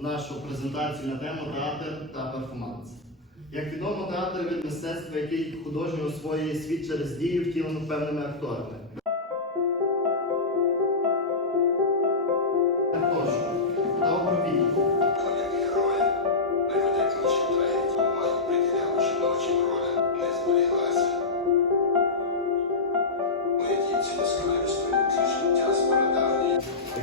нашу презентацію на тему театр та перформанс. Як відомо, театр від мистецтва, який художньо освоює світ через дію, втілену певними акторами.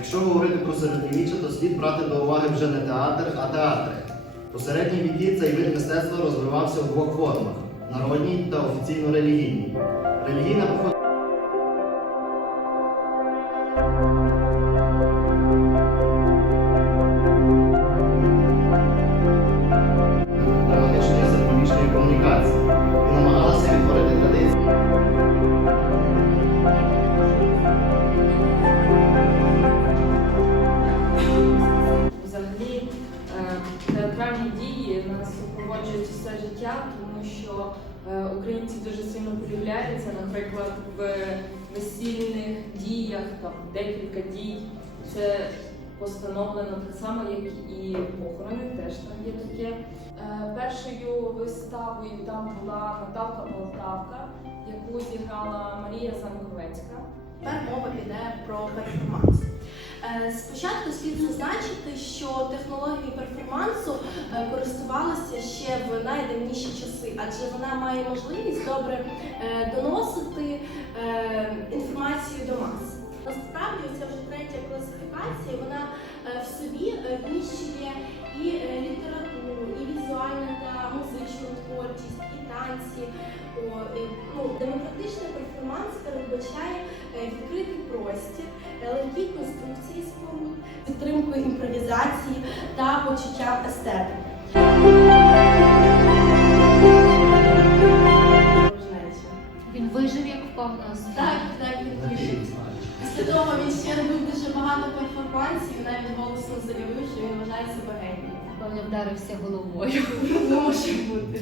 Якщо говорити про середньовіччя, то слід брати до уваги вже не театр, а театри. У середній віки цей вид мистецтва розвивався в двох формах народній та офіційно релігійній. Релігійна театральні дії нас супроводжують все життя, тому що е, українці дуже сильно полюбляються, наприклад, в весільних діях, там декілька дій. Це постановлено так само, як і похорони, теж там є таке. Е, Першою виставою там була Наталка Полтавка, яку зіграла Марія Занковецька. Тепер мова піде про перформанс. Е, Спочатку слід зазначити, що технологією перформансу в часи, адже вона має можливість добре е, доносити е, інформацію до мас. Насправді, це вже третя класифікація. Вона е, в собі вміщує і літературу, і візуальну та музичну творчість, і танці. Ну, демократичний перформанс передбачає відкритий простір, легкі конструкції споруд, підтримкою імпровізації та почуттям естетики. Того він ще робив дуже багато перформансів навіть голосно заявив, що він вважає себе генієм. Певно, вдарився головою. Може бути.